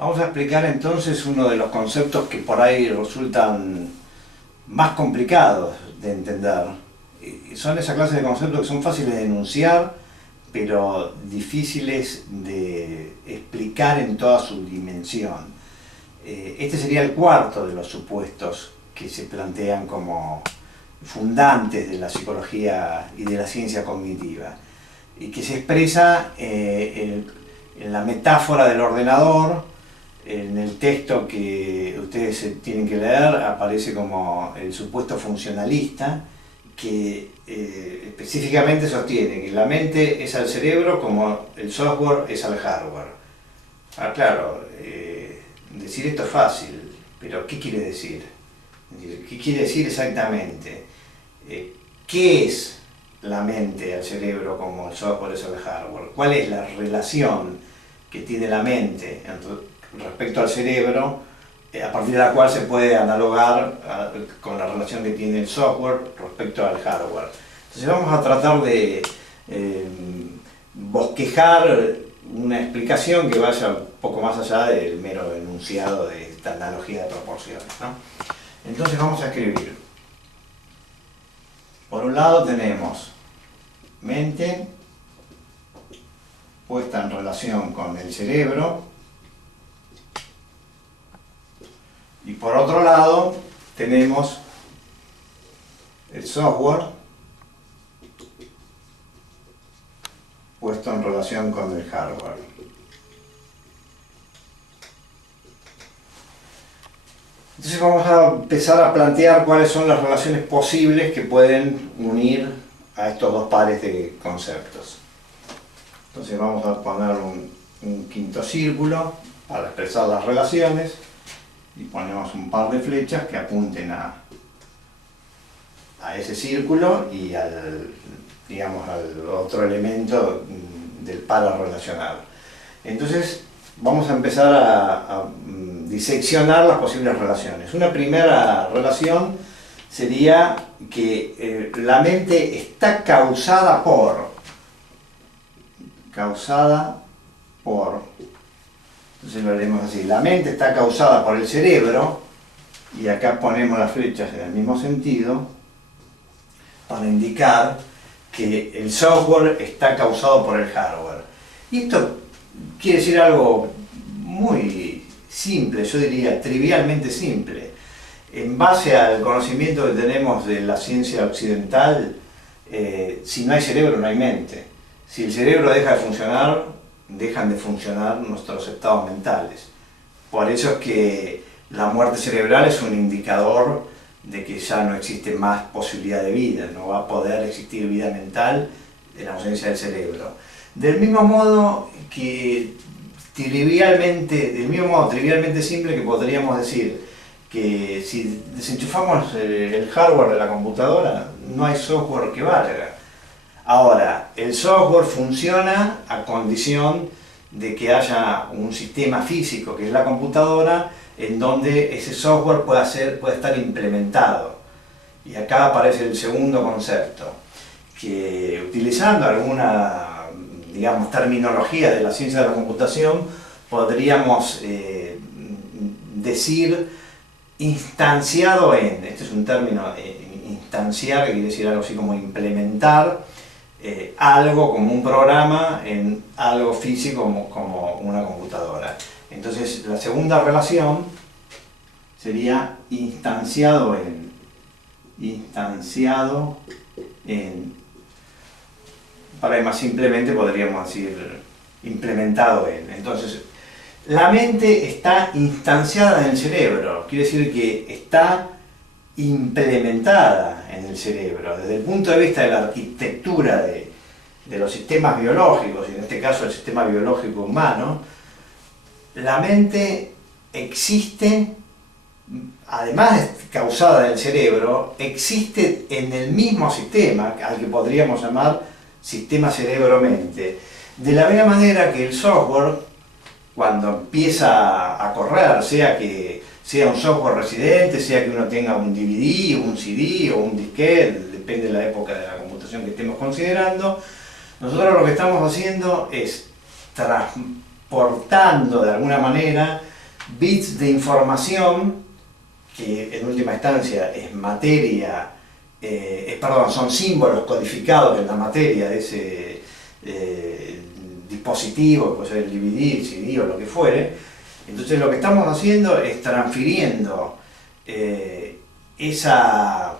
Vamos a explicar entonces uno de los conceptos que por ahí resultan más complicados de entender. Son esa clase de conceptos que son fáciles de enunciar, pero difíciles de explicar en toda su dimensión. Este sería el cuarto de los supuestos que se plantean como fundantes de la psicología y de la ciencia cognitiva, y que se expresa en la metáfora del ordenador. En el texto que ustedes tienen que leer aparece como el supuesto funcionalista, que específicamente sostiene que la mente es al cerebro como el software es al hardware. Claro, decir esto es fácil, pero ¿qué quiere decir? ¿Qué quiere decir exactamente? ¿Qué es la mente al cerebro como el software es al hardware? ¿Cuál es la relación que tiene la mente respecto al cerebro, a partir de la cual se puede analogar con la relación que tiene el software respecto al hardware? Entonces vamos a tratar de bosquejar una explicación que vaya un poco más allá del mero enunciado de esta analogía de proporciones, ¿no? Entonces vamos a escribir. Por un lado tenemos mente puesta en relación con el cerebro, y por otro lado tenemos el software puesto en relación con el hardware. Entonces vamos a empezar a plantear cuáles son las relaciones posibles que pueden unir a estos dos pares de conceptos. Entonces vamos a poner un quinto círculo para expresar las relaciones y ponemos un par de flechas que apunten a ese círculo y al otro elemento del par relacional. Entonces vamos a empezar a diseccionar las posibles relaciones. Una primera relación sería que la mente está causada por, entonces lo haremos así: la mente está causada por el cerebro, y acá ponemos las flechas en el mismo sentido para indicar que el software está causado por el hardware. Y esto quiere decir algo muy simple, yo diría trivialmente simple. En base al conocimiento que tenemos de la ciencia occidental, si no hay cerebro no hay mente. Si el cerebro deja de funcionar, dejan de funcionar nuestros estados mentales. Por eso es que la muerte cerebral es un indicador de que ya no existe más posibilidad de vida, no va a poder existir vida mental en la ausencia del cerebro. Del mismo modo trivialmente simple que podríamos decir que si desenchufamos el hardware de la computadora, no hay software que valga. Ahora, el software funciona a condición de que haya un sistema físico, que es la computadora, en donde ese software pueda estar implementado. Y acá aparece el segundo concepto, que utilizando alguna, terminología de la ciencia de la computación, podríamos decir instanciado en, este es un término, instanciar, que quiere decir algo así como implementar algo como un programa en algo físico como una computadora. Entonces la segunda relación sería instanciado en, para ir más simplemente podríamos decir implementado en. Entonces la mente está instanciada en el cerebro, quiere decir que está implementada en el cerebro. Desde el punto de vista de la arquitectura de los sistemas biológicos, y en este caso el sistema biológico humano, la mente existe, además de causada en el cerebro, existe en el mismo sistema, al que podríamos llamar sistema cerebro-mente. De la misma manera que el software, cuando empieza a correr, sea que sea un software residente, sea que uno tenga un DVD, un CD o un disquete, depende de la época de la computación que estemos considerando, nosotros lo que estamos haciendo es transportando de alguna manera bits de información, que en última instancia es materia, son símbolos codificados en la materia de ese dispositivo, puede ser el DVD, el CD o lo que fuere. Entonces lo que estamos haciendo es transfiriendo esa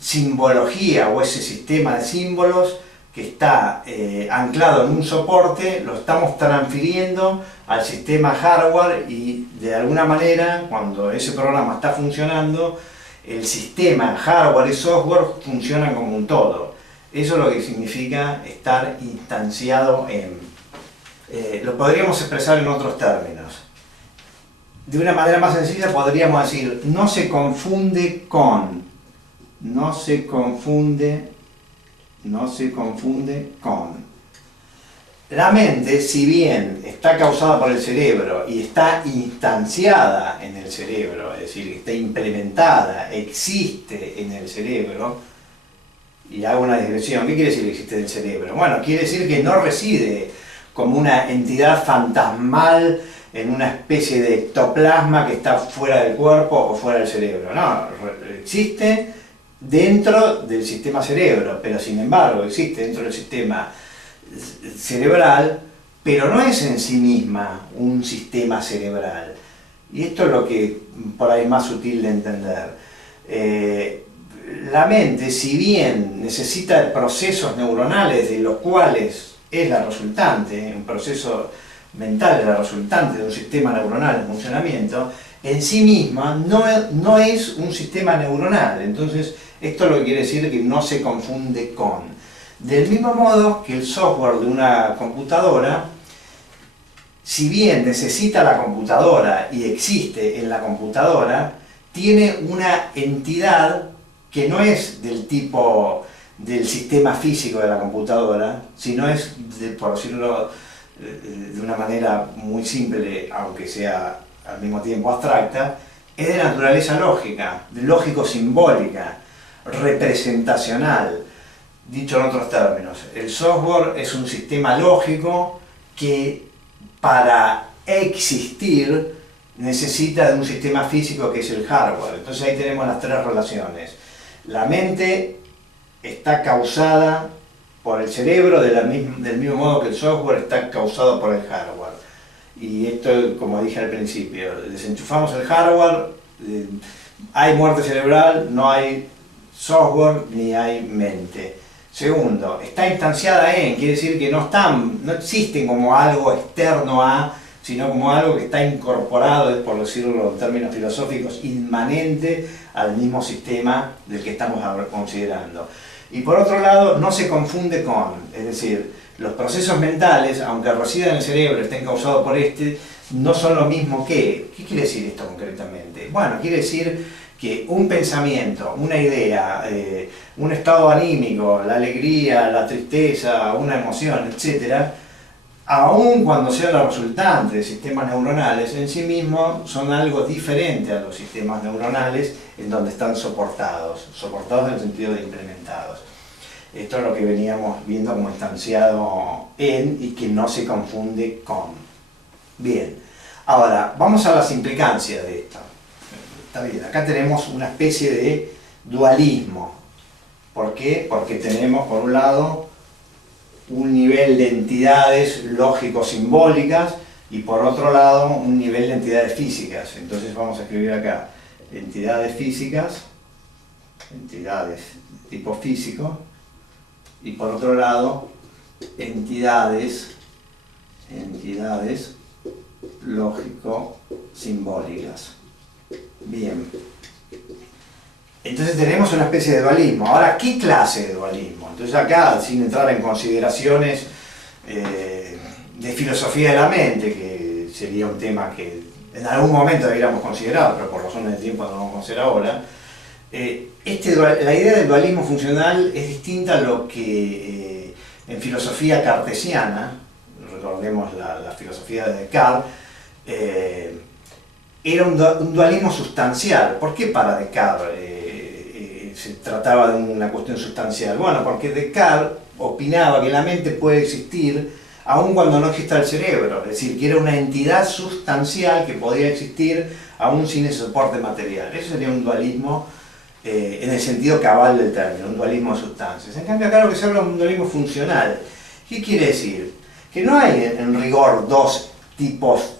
simbología o ese sistema de símbolos que está anclado en un soporte, lo estamos transfiriendo al sistema hardware y de alguna manera, cuando ese programa está funcionando, el sistema hardware y software funcionan como un todo. Eso es lo que significa estar instanciado en. Lo podríamos expresar en otros términos. De una manera más sencilla podríamos decir, no se confunde con. La mente, si bien está causada por el cerebro y está instanciada en el cerebro, es decir, está implementada, existe en el cerebro, y hago una digresión, ¿qué quiere decir existe en el cerebro? Bueno, quiere decir que no reside como una entidad fantasmal en una especie de ectoplasma que está fuera del cuerpo o fuera del cerebro. No, existe dentro del sistema cerebro, pero sin embargo existe dentro del sistema cerebral, pero no es en sí misma un sistema cerebral. Y esto es lo que por ahí es más sutil de entender. La mente, si bien necesita de procesos neuronales de los cuales es la resultante, un proceso mental es la resultante de un sistema neuronal en funcionamiento, en sí misma no es un sistema neuronal. Entonces, esto lo que quiere decir que no se confunde con. Del mismo modo que el software de una computadora, si bien necesita la computadora y existe en la computadora, tiene una entidad que no es del tipo del sistema físico de la computadora, sino es, por decirlo de una manera muy simple, aunque sea al mismo tiempo abstracta, es de naturaleza lógica, lógico-simbólica, representacional. Dicho en otros términos, el software es un sistema lógico que para existir necesita de un sistema físico que es el hardware. Entonces ahí tenemos las tres relaciones. La mente está causada por el cerebro del mismo modo que el software está causado por el hardware. Y esto, como dije al principio, desenchufamos el hardware, hay muerte cerebral, no hay software ni hay mente. Segundo, está instanciada en, quiere decir que no existen como algo externo a, sino como algo que está incorporado, por decirlo en términos filosóficos, inmanente al mismo sistema del que estamos considerando. Y por otro lado, no se confunde con, es decir, los procesos mentales, aunque residan en el cerebro, estén causados por no son lo mismo que. ¿Qué quiere decir esto concretamente? Bueno, quiere decir que un pensamiento, una idea, un estado anímico, la alegría, la tristeza, una emoción, etc., aun cuando sean la resultante de sistemas neuronales, en sí mismos son algo diferente a los sistemas neuronales en donde están soportados en el sentido de implementados. Esto es lo que veníamos viendo como instanciado en y que no se confunde con. Bien, ahora vamos a las implicancias de esto. Está bien, acá tenemos una especie de dualismo. ¿Por qué? Porque tenemos por un lado un nivel de entidades lógico-simbólicas y por otro lado un nivel de entidades físicas. Entonces vamos a escribir acá entidades físicas, entidades de tipo físico, y por otro lado entidades lógico-simbólicas. Bien. Entonces tenemos una especie de dualismo. Ahora, ¿qué clase de dualismo? Entonces acá, sin entrar en consideraciones de filosofía de la mente, que sería un tema que en algún momento deberíamos considerar, pero por razones de tiempo no lo vamos a hacer ahora, la idea del dualismo funcional es distinta a lo que en filosofía cartesiana, recordemos la filosofía de Descartes, era un dualismo sustancial. ¿Por qué para Descartes se trataba de una cuestión sustancial? Bueno, porque Descartes opinaba que la mente puede existir aun cuando no exista el cerebro, es decir, que era una entidad sustancial que podía existir aún sin ese soporte material. Eso sería un dualismo en el sentido cabal del término, un dualismo de sustancias. En cambio, acá lo que se habla es un dualismo funcional. ¿Qué quiere decir? Que no hay en rigor dos tipos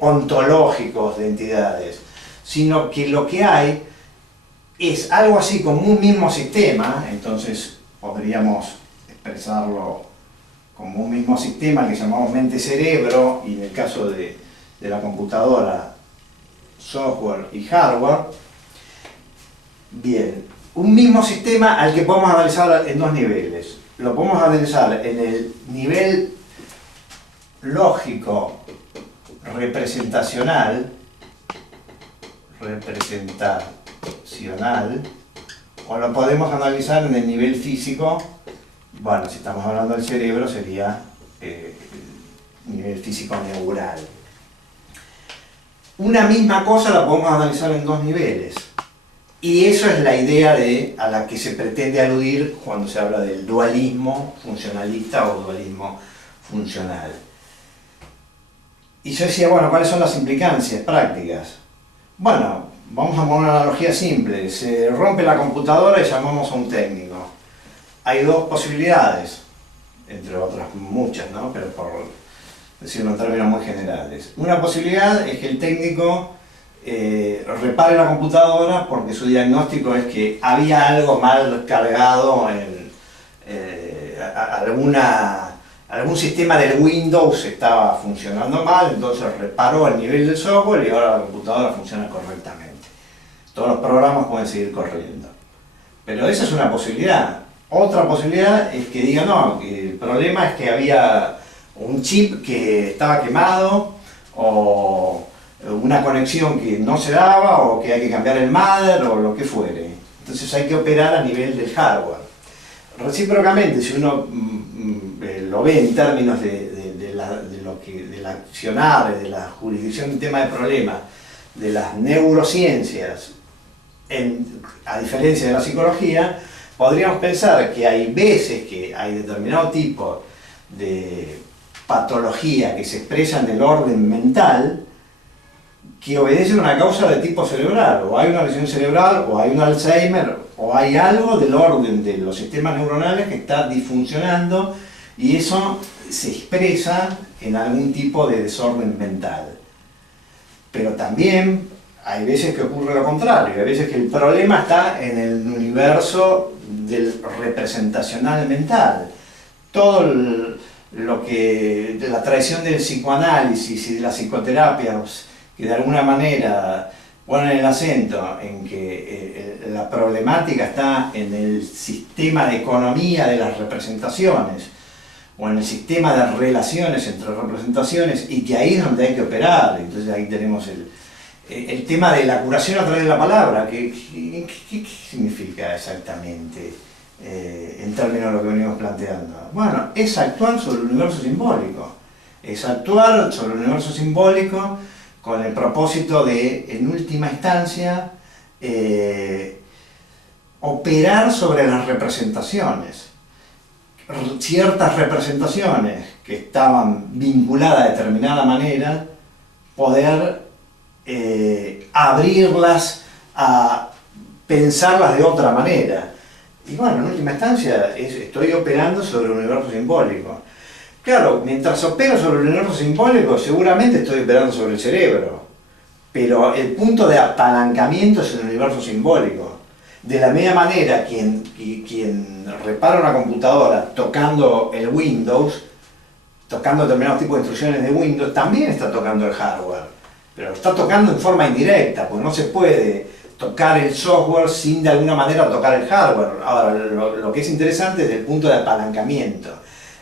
ontológicos de entidades, sino que lo que hay es algo así como un mismo sistema. Entonces podríamos expresarlo como un mismo sistema que llamamos mente-cerebro, y en el caso de la computadora, software y hardware. Bien, un mismo sistema al que podemos analizar en dos niveles. Lo podemos analizar en el nivel lógico representacional, o lo podemos analizar en el nivel físico. Bueno, si estamos hablando del cerebro sería nivel físico neural. Una misma cosa la podemos analizar en dos niveles. Y eso es la idea a la que se pretende aludir cuando se habla del dualismo funcionalista o dualismo funcional. Y yo decía, bueno, ¿cuáles son las implicancias prácticas? Bueno, vamos a poner una analogía simple. Se rompe la computadora y llamamos a un técnico. Hay dos posibilidades, entre otras muchas, ¿no? Pero por decirlo en términos muy generales. Una posibilidad es que el técnico repare la computadora porque su diagnóstico es que había algo mal cargado en algún sistema del Windows estaba funcionando mal, entonces reparó el nivel del software y ahora la computadora funciona correctamente. Todos los programas pueden seguir corriendo. Pero esa es una posibilidad. Otra posibilidad es que diga no, que el problema es que había un chip que estaba quemado, o una conexión que no se daba, o que hay que cambiar el mother, o lo que fuere. Entonces hay que operar a nivel del hardware. Recíprocamente, si uno lo ve en términos del accionar, de la jurisdicción del tema de problemas, de las neurociencias, a diferencia de la psicología, podríamos pensar que hay veces que hay determinado tipo de patología que se expresa en el orden mental que obedecen a una causa de tipo cerebral, o hay una lesión cerebral, o hay un Alzheimer, o hay algo del orden de los sistemas neuronales que está disfuncionando, y eso se expresa en algún tipo de desorden mental. Pero también hay veces que ocurre lo contrario, hay veces que el problema está en el universo del representacional mental. Todo lo que de la tradición del psicoanálisis y de la psicoterapia, que de alguna manera ponen el acento en que la problemática está en el sistema de economía de las representaciones, o en el sistema de relaciones entre representaciones, y que ahí es donde hay que operar. Entonces ahí tenemos el tema de la curación a través de la palabra. ¿Qué significa exactamente en términos de lo que venimos planteando? Bueno, es actuar sobre el universo simbólico. Es actuar sobre el universo simbólico con el propósito de, en última instancia, operar sobre las representaciones. Ciertas representaciones que estaban vinculadas de determinada manera, poder abrirlas a pensarlas de otra manera. Y bueno, en última instancia estoy operando sobre el universo simbólico. Claro, mientras opero sobre el universo simbólico, seguramente estoy operando sobre el cerebro, pero el punto de apalancamiento es el universo simbólico. De la misma manera, quien repara una computadora tocando el Windows, tocando determinados tipos de instrucciones de Windows, también está tocando el hardware, pero lo está tocando en forma indirecta, porque no se puede tocar el software sin de alguna manera tocar el hardware. Ahora, lo que es interesante es el punto de apalancamiento,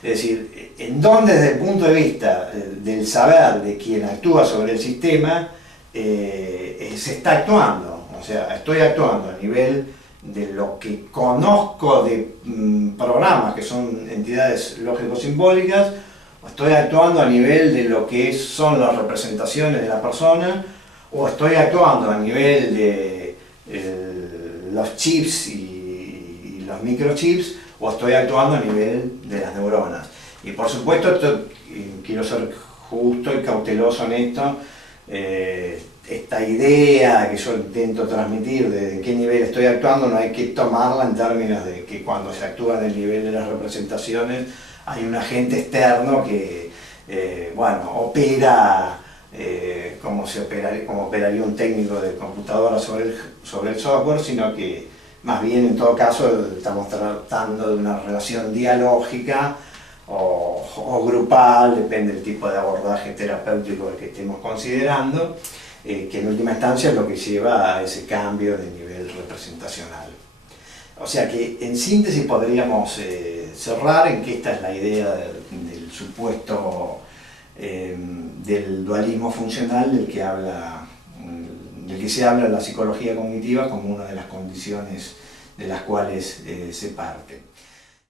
es decir, en donde desde el punto de vista del saber de quien actúa sobre el sistema, se está actuando. O sea, estoy actuando a nivel de lo que conozco de programas que son entidades lógico-simbólicas, o estoy actuando a nivel de lo que son las representaciones de la persona, o estoy actuando a nivel de los chips y los microchips, o estoy actuando a nivel de las neuronas. Y por supuesto, y quiero ser justo y cauteloso en esto, esta idea que yo intento transmitir de en qué nivel estoy actuando, no hay que tomarla en términos de que cuando se actúa en el nivel de las representaciones hay un agente externo que bueno, opera como operaría un técnico de computadora sobre el software, sino que más bien en todo caso estamos tratando de una relación dialógica o grupal, depende del tipo de abordaje terapéutico que estemos considerando, que en última instancia es lo que lleva a ese cambio de nivel representacional. O sea que en síntesis podríamos cerrar en que esta es la idea del supuesto del dualismo funcional del que se habla en la psicología cognitiva como una de las condiciones de las cuales se parte.